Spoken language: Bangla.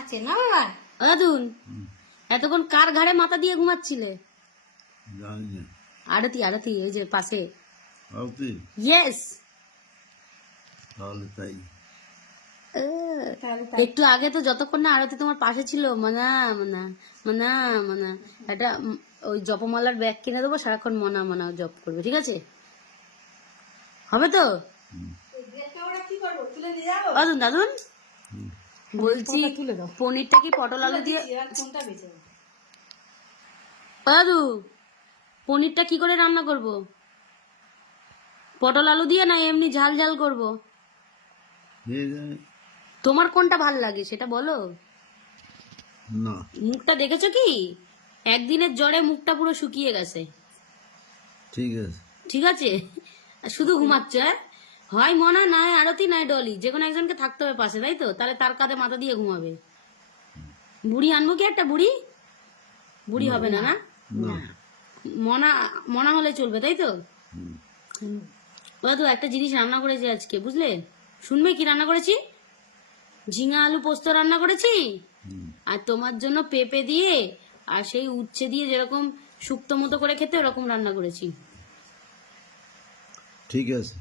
আছে না বাবা? দাদুন এতক্ষণ কার ঘাড়ে মাথা দিয়ে ঘুমাচ্ছিলে? জানি না। আরতি আরতি এই যে পাশে। আরতি? ইয়েস। তাহলে তাই। একটু আগে তো যতক্ষণ না আরতি তোমার পাশে ছিল মনা মনা মনা মনা একটা ওই জপমালার ব্যাগ কিনে দেবো, সারাক্ষণ মনা মনা জপ করবে, ঠিক আছে? হবে তো? দাদুন দাদুন বলছি পনিরটা কি পটল আলু দিয়ে? দাদু পনিরটা কি করে রান্না করব? পটল আলু দিয়ে না এমনি ঝাল ঝাল করব? তোমার কোনটা ভাল লাগে সেটা বলো। না। মুখটা দেখেছো কি? একদিনের জ্বরে মুখটা পুরো শুকিয়ে গেছে। ঠিক আছে। ঠিক আছে, শুধু ঘুমাচ্ছে। হয় মনা নয় আরতি নয় ডলি, যে কোনো একজনকে থাকতে হবে পাশে, তাই তো? তাহলে তার কাঁধে মাথা দিয়ে ঘুমাবে। বুড়ি আনবো কি একটা? বুড়ি বুড়ি হবে না? না না। মনা মনা হলে চলবে, তাই তো? তো একটা জিনিস রান্না করেছি আজকে, বুঝলে? শুনবে কি রান্না করেছি? ঝিঙা আলু পোস্ত রান্না করেছি, আর তোমার জন্য পেঁপে দিয়ে আর সেই উচ্ছে দিয়ে যেরকম শুক্তো মতো করে খেতে ওরকম রান্না করেছি। ঠিক আছে।